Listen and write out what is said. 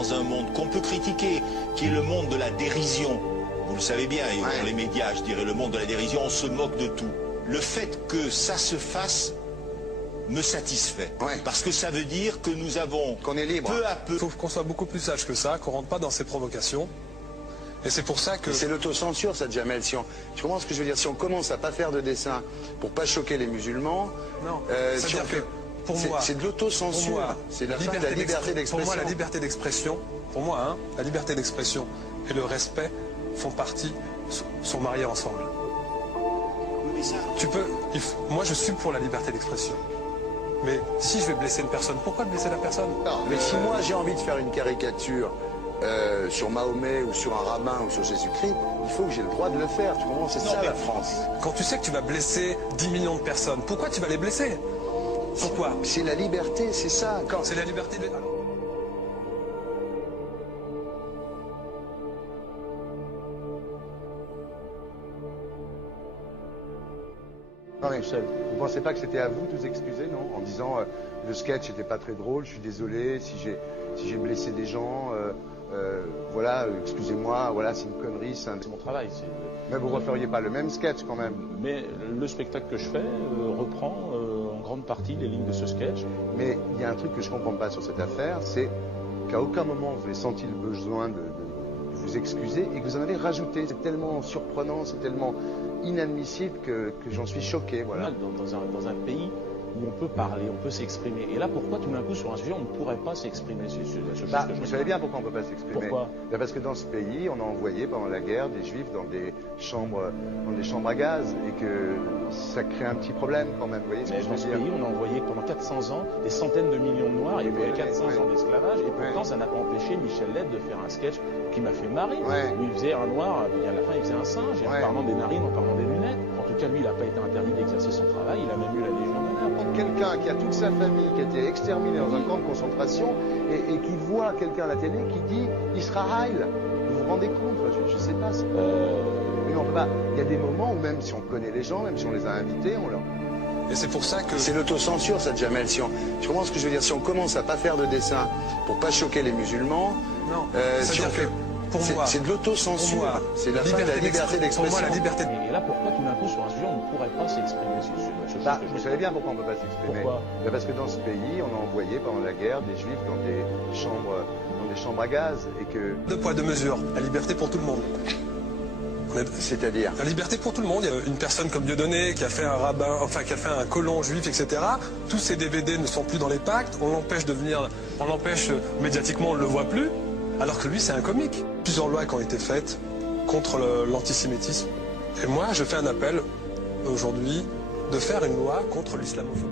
dans un monde qu'on peut critiquer, qui est le monde de la dérision. Vous le savez bien, et dans les médias, je dirais, le monde de la dérision, on se moque de tout. Le fait que ça se fasse me satisfait. Parce que ça veut dire que nous avons, qu'on est libre. Peu à peu... Il faut qu'on soit beaucoup plus sage que ça, qu'on rentre pas dans ces provocations. Et c'est pour ça que... C'est l'autocensure, ça, Jamel. Si on... Tu comprends ce que je veux dire? Si on commence à pas faire de dessin pour pas choquer les musulmans... Non, si on fait... Pour moi, c'est de l'autocensure. C'est la fin de la liberté d'expression. Pour moi, la liberté d'expression, la liberté d'expression et le respect font partie, sont mariés ensemble. Moi, je suis pour la liberté d'expression. Mais si je vais blesser une personne, pourquoi blesser la personne? Non, mais si moi j'ai envie de faire une caricature sur Mahomet ou sur un rabbin ou sur Jésus-Christ, il faut que j'ai le droit de le faire. Tu comprends? C'est ça la France. Quand tu sais que tu vas blesser 10 millions de personnes, pourquoi tu vas les blesser? Pourquoi? C'est la liberté, c'est ça. C'est la liberté de... Non mais vous ne pensez pas que c'était à vous de vous excuser, non? En disant le sketch n'était pas très drôle, je suis désolé si j'ai blessé des gens, voilà, excusez-moi, voilà, c'est une connerie, c'est mon travail. Mais vous ne referiez pas le même sketch quand même? Mais le spectacle que je fais reprend en grande partie les lignes de ce sketch. Mais il y a un truc que je ne comprends pas sur cette affaire, c'est qu'à aucun moment vous avez senti le besoin de vous excuser et que vous en avez rajouté. C'est tellement surprenant, c'est tellement inadmissible que j'en suis choqué. Voilà. Dans un pays où on peut parler, on peut s'exprimer. Et là, pourquoi tout d'un coup, sur un sujet, on ne pourrait pas s'exprimer Vous savez bien pourquoi on ne peut pas s'exprimer. Pourquoi? Parce que dans ce pays, on a envoyé pendant la guerre des juifs dans des chambres à gaz et que ça crée un petit problème quand même. Vous voyez ce que je veux dire? Dans ce pays, on a envoyé pendant 400 ans des centaines de millions de Noirs. Il y a eu 400 ans d'esclavage et pourtant, ça n'a pas empêché Michel Lett de faire un sketch qui m'a fait marrer. Où il faisait un Noir, et à la fin, il faisait un singe, et en parlant des narines, en parlant des lunettes. En tout cas, lui, il n'a pas été interdit d'exercer son travail. Il a même eu la Légion d'honneur. Quelqu'un qui a toute sa famille qui a été exterminée dans un camp de concentration et qui voit quelqu'un à la télé qui dit Israël. Vous vous rendez compte? Je ne sais pas. Mais non, on peut pas. Il y a des moments où même si on connaît les gens, même si on les a invités, on leur... Et c'est pour ça que... C'est l'autocensure, ça, Jamel. Tu comprends ce que je veux dire? Si on commence à pas faire de dessin pour pas choquer les musulmans... Non, si on fait... Pour moi, c'est de l'autocensure. C'est la fin de la liberté d'expression. Pour moi, la liberté... Et là, pourquoi tout d'un coup, sur un sujet, on ne pourrait pas s'exprimer sur vous savez bien pourquoi on ne peut pas s'exprimer. Pourquoi? Parce que dans ce pays, on a envoyé pendant la guerre des juifs dans des chambres à gaz et que... Deux poids, deux mesures. La liberté pour tout le monde. C'est-à-dire? La liberté pour tout le monde. Il y a une personne comme Dieudonné qui a fait un rabbin, enfin qui a fait un colon juif, etc. Tous ces DVD ne sont plus dans les pactes. On l'empêche de venir, on l'empêche médiatiquement, on ne le voit plus. Alors que lui, c'est un comique. Plusieurs lois qui ont été faites contre l'antisémitisme. Et moi, je fais un appel aujourd'hui de faire une loi contre l'islamophobie.